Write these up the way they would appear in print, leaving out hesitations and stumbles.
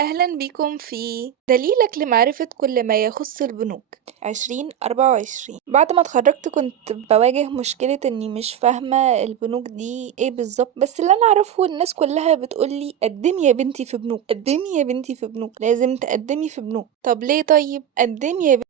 أهلا بيكم في دليلك لمعرفة كل ما يخص البنوك 2024. بعد ما اتخرجت كنت بواجه مشكلة اني مش فاهمة البنوك دي ايه بالظبط، بس اللي انا اعرفه الناس كلها بتقولي قدمي يا بنتي في بنوك، قدمي يا بنتي في بنوك، لازم تقدمي في بنوك. طب ليه؟ طيب قدمي يا بنتي.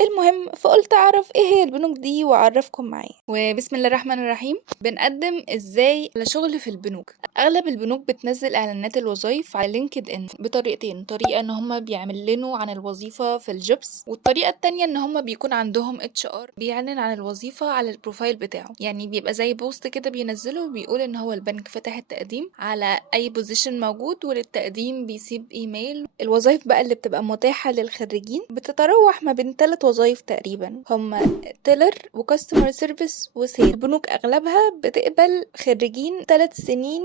المهم فقلت اعرف ايه هي البنوك دي واعرفكم معايا. وبسم الله الرحمن الرحيم. بنقدم ازاي على شغل في البنوك؟ اغلب البنوك بتنزل اعلانات الوظائف على لينكد ان بطريقتين. طريقه ان هم بيعلنوا عن الوظيفه في الجوبس، والطريقه التانية ان هم بيكون عندهم HR بيعلن عن الوظيفه على البروفايل بتاعه. يعني بيبقى زي بوست كده بينزله وبيقول ان هو البنك فتح التقديم على اي بوزيشن موجود، وللتقديم بيسيب ايميل. الوظائف بقى اللي بتبقى متاحه للخريجين بتتراوح ما بين 3 وظائف تقريبا، هم تيلر وكاستمر سيرفيس وسيل. البنوك اغلبها بتقبل خريجين 3 سنين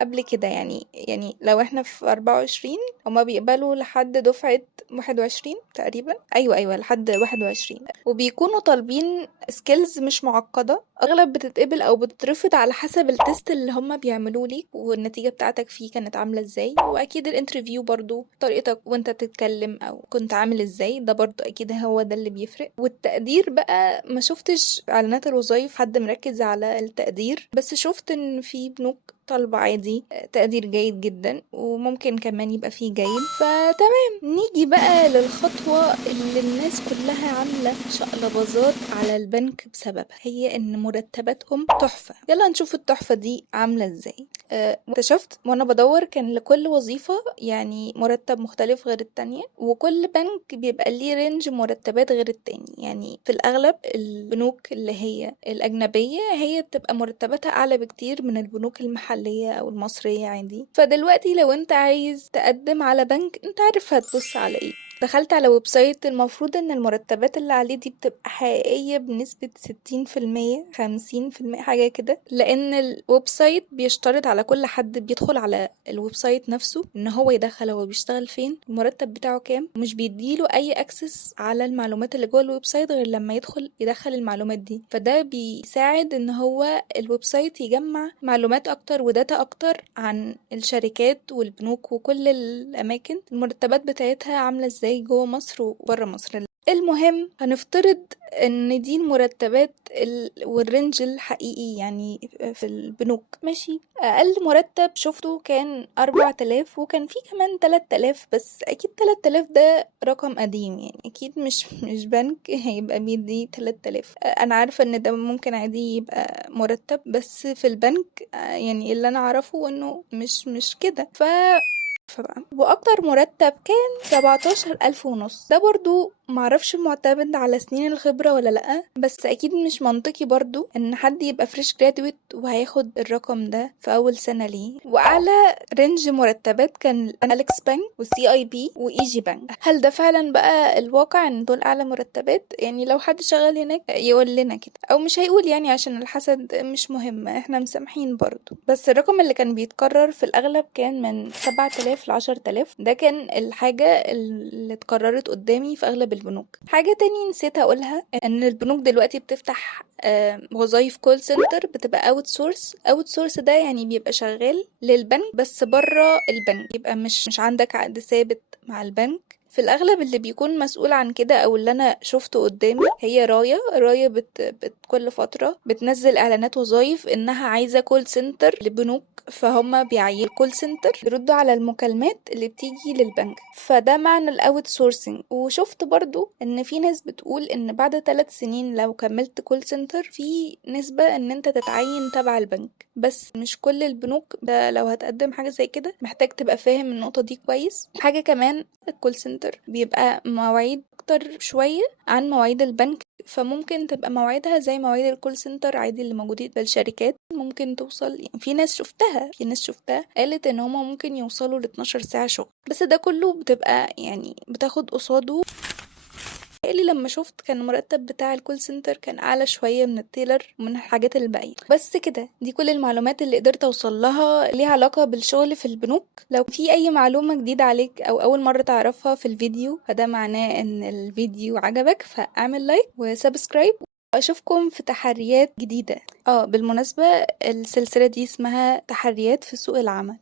قبل كده، يعني لو احنا في 24 هما بيقبلوا لحد دفعة 21 تقريبا. ايوه لحد 21، وبيكونوا طالبين سكيلز مش معقدة. اغلب بتتقبل او بتترفض على حسب التست اللي هما بيعملوه ليك والنتيجة بتاعتك فيه كانت عاملة ازاي، واكيد الانترفيو برضو طريقتك وانت بتتكلم او كنت عامل ازاي، ده برضو اكيد هو ده اللي بيفرق. والتقدير بقى ما شفتش اعلانات الوظائف حد مركز على التقدير، بس شفت ان في بنوك طالبة عادي تقدير جيد جدا، وممكن كمان يبقى فيه جيد. فتمام، نيجي بقى للخطوة اللي الناس كلها عاملة شقلباظات على البنك بسببها، هي ان مرتباتهم تحفة. يلا نشوف التحفة دي عاملة ازاي. اكتشفت وانا بدور كان لكل وظيفة يعني مرتب مختلف غير التانية، وكل بنك بيبقى ليه رينج مرتبات غير التاني. يعني في الاغلب البنوك اللي هي الاجنبية هي بتبقى مرتباتها اعلى بكتير من البنوك المحلية او المصرية عادي. فدلوقتي لو انت عايز تقدم على بنك، انت عارف هتبص على ايه؟ دخلت على ويب سايت، المفروض ان المرتبات اللي عليه دي بتبقى حقيقية بنسبة 60% 50% حاجة كده، لان الويب سايت بيشترط على كل حد بيدخل على الويب سايت نفسه ان هو يدخل هو بيشتغل فين، المرتب بتاعه كام، ومش بيديله اي اكسس على المعلومات اللي جوه الويب سايت غير لما يدخل المعلومات دي. فده بيساعد ان هو الويب سايت يجمع معلومات اكتر وداتا اكتر عن الشركات والبنوك وكل الاماكن المرتبات بتاعتها عاملة ازاي جوه مصر وبره مصر. المهم هنفترض ان دي المرتبات والرنج الحقيقي يعني في البنوك. ماشي، اقل مرتب شفته كان 4000، وكان في كمان 3000، بس اكيد 3000 ده رقم قديم، يعني اكيد مش بنك هيبقى بيدي 3000. انا عارفة ان ده ممكن عادي يبقى مرتب، بس في البنك يعني اللي انا اعرفه انه مش كده. فبقى واكتر مرتب كان 17,500. ده برضو معرفش معتمد على سنين الخبرة ولا لأ، بس اكيد مش منطقي برضو ان حد يبقى فريش جرادويت وهياخد الرقم ده في اول سنة ليه. واعلى رينج مرتبات كان اليكس بانك وسي اي بي واي جي بانك. هل ده فعلا بقى الواقع ان دول اعلى مرتبات؟ يعني لو حد شغال هناك يقول لنا كده، او مش هيقول يعني عشان الحسد مش مهم، احنا مسامحين برضو. بس الرقم اللي كان بيتكرر في الاغلب كان من 7000 ل10,000. ده كان الحاجة اللي اتكررت قدامي في اغلب البنوك. حاجة تاني نسيت اقولها، ان البنوك دلوقتي بتفتح وظايف كول سنتر بتبقى اوت سورس. ده يعني بيبقى شغال للبنك بس بره البنك، يبقى مش عندك عقد ثابت مع البنك. في الاغلب اللي بيكون مسؤول عن كده او اللي انا شفته قدامي هي راية كل فترة بتنزل اعلانات وظايف انها عايزة كول سنتر لبنوك، فهم بيعينوا كول سنتر يردوا على المكالمات اللي بتيجي للبنك. فده معنى الاوت سورسنج. وشفت برضو ان في ناس بتقول ان بعد 3 سنين لو كملت كول سنتر في نسبة ان انت تتعين تبع البنك، بس مش كل البنوك. ده لو هتقدم حاجة زي كده محتاج تبقى فاهم النقطة دي كويس. حاجة كمان، الكول سنتر بيبقى مواعيد اكتر شوية عن مواعيد البنك، فممكن تبقى مواعيدها زي مواعيد الكول سنتر عادي اللي موجودين بالشركات. ممكن توصل، يعني في ناس شفتها قالت ان هما ممكن يوصلوا ل 12 ساعة شغل، بس ده كله بتبقى يعني بتاخد قصاده. اللي لما شفت كان المرتب بتاع الكول سنتر كان اعلى شوية من التيلر ومن الحاجات الباقية. بس كده، دي كل المعلومات اللي قدرت اوصل لها ليها علاقة بالشغل في البنوك. لو في اي معلومة جديدة عليك او اول مرة تعرفها في الفيديو، فده معناه ان الفيديو عجبك، فاعمل لايك وسبسكرايب، واشوفكم في تحريات جديدة. بالمناسبة السلسلة دي اسمها تحريات في سوق العمل.